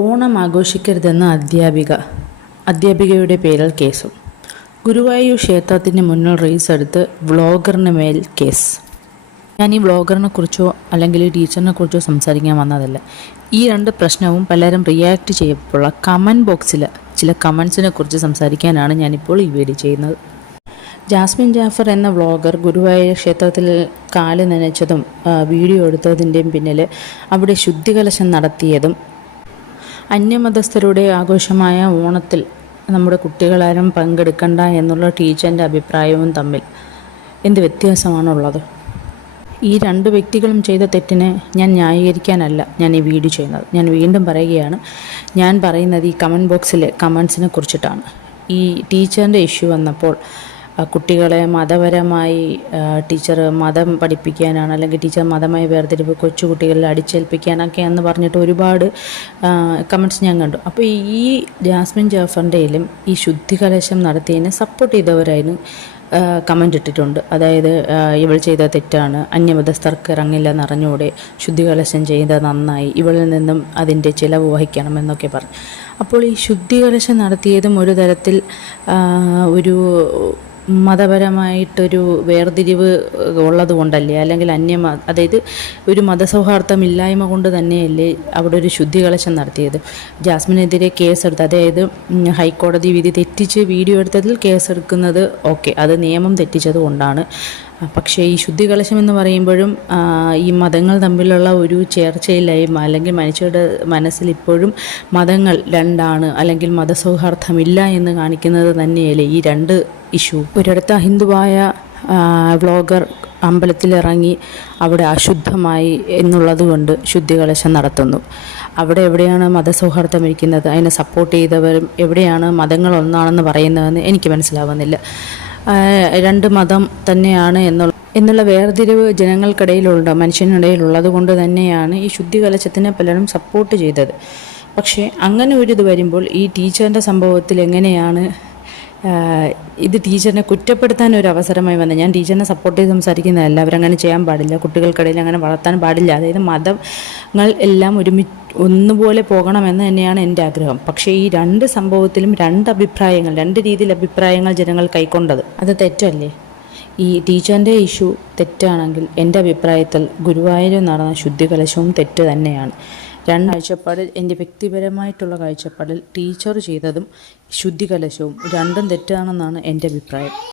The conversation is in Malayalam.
ഓണം ആഘോഷിക്കരുതെന്ന അധ്യാപികയുടെ പേരിൽ കേസും. ഗുരുവായൂർ ക്ഷേത്രത്തിന് മുന്നിൽ റീൽസ് എടുത്ത് വ്ളോഗറിന് മേൽ കേസ്. ഞാൻ ഈ വ്ളോഗറിനെ കുറിച്ചോ അല്ലെങ്കിൽ ടീച്ചറിനെ കുറിച്ചോ സംസാരിക്കാൻ വന്നതല്ല. ഈ രണ്ട് പ്രശ്നവും പലരും റിയാക്ട് ചെയ്യപ്പോഴുള്ള കമൻറ്റ് ബോക്സിൽ ചില കമൻസിനെ കുറിച്ച് സംസാരിക്കാനാണ് ഞാനിപ്പോൾ ഈ വീഡിയോ ചെയ്യുന്നത്. ജാസ്മിൻ ജാഫർ എന്ന വ്ളോഗർ ഗുരുവായൂർ ക്ഷേത്രത്തിൽ കാല് നനച്ചതും വീഡിയോ എടുത്തതിൻ്റെയും പിന്നിൽ അവിടെ ശുദ്ധികലശം നടത്തിയതും അന്യമതസ്ഥരുടെ ആഘോഷമായ ഓണത്തിൽ നമ്മുടെ കുട്ടികളാരും പങ്കെടുക്കണ്ട എന്നുള്ള ടീച്ചറിൻ്റെ അഭിപ്രായവും തമ്മിൽ എന്ത് വ്യത്യാസമാണുള്ളത്? ഈ രണ്ട് വ്യക്തികളും ചെയ്ത തെറ്റിനെ ഞാൻ ന്യായീകരിക്കാനല്ല ഞാൻ ഈ വീഡിയോ ചെയ്യുന്നത്. ഞാൻ വീണ്ടും പറയുകയാണ്, ഞാൻ പറയുന്നത് ഈ കമൻറ്റ് ബോക്സിലെ കമൻസിനെ കുറിച്ചിട്ടാണ്. ഈ ടീച്ചറിൻ്റെ ഇഷ്യൂ വന്നപ്പോൾ കുട്ടികളെ മതപരമായി ടീച്ചർ മതം പഠിപ്പിക്കാനാണ്, അല്ലെങ്കിൽ ടീച്ചർ മതമായി വേർതിരിവ് കൊച്ചുകുട്ടികളിൽ അടിച്ചേൽപ്പിക്കാനൊക്കെ എന്ന് പറഞ്ഞിട്ട് ഒരുപാട് കമൻറ്റ്സ് ഞാൻ കണ്ടു. അപ്പോൾ ഈ ജാസ്മിൻ ജാഫറിൻ്റെയിലും ഈ ശുദ്ധികലശം നടത്തിയതിനെ സപ്പോർട്ട് ചെയ്തവരായിരുന്നു കമൻ്റ് ഇട്ടിട്ടുണ്ട്. അതായത് ഇവൾ ചെയ്ത തെറ്റാണ്, അന്യമതസ്ഥർക്ക് ഇറങ്ങില്ലെന്ന് അറിഞ്ഞൂടെ, ശുദ്ധികലശം ചെയ്തത് നന്നായി, ഇവളിൽ നിന്നും അതിൻ്റെ ചിലവ് വഹിക്കണമെന്നൊക്കെ പറഞ്ഞു. അപ്പോൾ ഈ ശുദ്ധികലശം നടത്തിയതും ഒരു തരത്തിൽ ഒരു മതപരമായിട്ടൊരു വേർതിരിവ് ഉള്ളത് കൊണ്ടല്ലേ, അല്ലെങ്കിൽ അതായത് ഒരു മതസൗഹാർദ്ദമില്ലായ്മ കൊണ്ട് തന്നെയല്ലേ അവിടെ ഒരു ശുദ്ധികലശം നടത്തിയത്? ജാസ്മിനെതിരെ കേസെടുത്ത്, അതായത് ഹൈക്കോടതി വിധി തെറ്റിച്ച് വീഡിയോ എടുത്തതിൽ കേസെടുക്കുന്നത് ഓക്കെ, അത് നിയമം തെറ്റിച്ചത് കൊണ്ടാണ്. പക്ഷേ ഈ ശുദ്ധികലശം എന്ന് പറയുമ്പോഴും ഈ മതങ്ങൾ തമ്മിലുള്ള ഒരു ചേർച്ചയില്ലായ്മ, അല്ലെങ്കിൽ മനുഷ്യരുടെ മനസ്സിൽ ഇപ്പോഴും മതങ്ങൾ രണ്ടാണ്, അല്ലെങ്കിൽ മതസൗഹാർദ്ദമില്ല എന്ന് കാണിക്കുന്നത് തന്നെയല്ലേ ഈ രണ്ട് ഇഷ്യൂ. ഒരിടത്ത് ഹിന്ദുവായ വ്ളോഗർ അമ്പലത്തിലിറങ്ങി അവിടെ അശുദ്ധമായി എന്നുള്ളത് കൊണ്ട് ശുദ്ധികലശം നടത്തുന്നു. അവിടെ എവിടെയാണ് മതസൗഹാർദ്ദം ഇരിക്കുന്നത്? അതിനെ സപ്പോർട്ട് ചെയ്തവരും എവിടെയാണ് മതങ്ങൾ ഒന്നാണെന്ന് പറയുന്നതെന്ന് എനിക്ക് മനസ്സിലാവുന്നില്ല. രണ്ട് മതം തന്നെയാണ് എന്നുള്ള വേർതിരിവ് ജനങ്ങൾക്കിടയിലുണ്ട്, മനുഷ്യനിടയിലുള്ളത് കൊണ്ട് തന്നെയാണ് ഈ ശുദ്ധികലശത്തിനെ പലരും സപ്പോർട്ട് ചെയ്തത്. പക്ഷേ അങ്ങനെ ഒരു ഇത് വരുമ്പോൾ ഈ ടീച്ചറിൻ്റെ സംഭവത്തിൽ എങ്ങനെയാണ് ഇത് ടീച്ചറിനെ കുറ്റപ്പെടുത്താൻ ഒരു അവസരമായി വന്നത്? ഞാൻ ടീച്ചറിനെ സപ്പോർട്ട് ചെയ്ത് സംസാരിക്കുന്നതല്ല, അവരങ്ങനെ ചെയ്യാൻ പാടില്ല, കുട്ടികൾക്കിടയിൽ അങ്ങനെ വളർത്താൻ പാടില്ല, അതായത് മതങ്ങൾ എല്ലാം ഒന്നുപോലെ പോകണമെന്ന് തന്നെയാണ് എൻ്റെ ആഗ്രഹം. പക്ഷേ ഈ രണ്ട് സംഭവത്തിലും രണ്ട് രീതിയിൽ അഭിപ്രായങ്ങൾ ജനങ്ങൾ കൈക്കൊണ്ടത് അത് തെറ്റല്ലേ? ഈ ടീച്ചറിൻ്റെ ഇഷ്യൂ തെറ്റാണെങ്കിൽ എൻ്റെ അഭിപ്രായത്തിൽ ഗുരുവായൂരിൽ നടന്ന ശുദ്ധികലശവും തെറ്റ് തന്നെയാണ്. കാഴ്ചപ്പാടിൽ, എൻ്റെ വ്യക്തിപരമായിട്ടുള്ള കാഴ്ചപ്പാടിൽ ടീച്ചർ ചെയ്തതും ശുദ്ധികലശവും രണ്ടും തെറ്റാണെന്നാണ് എൻ്റെ അഭിപ്രായം.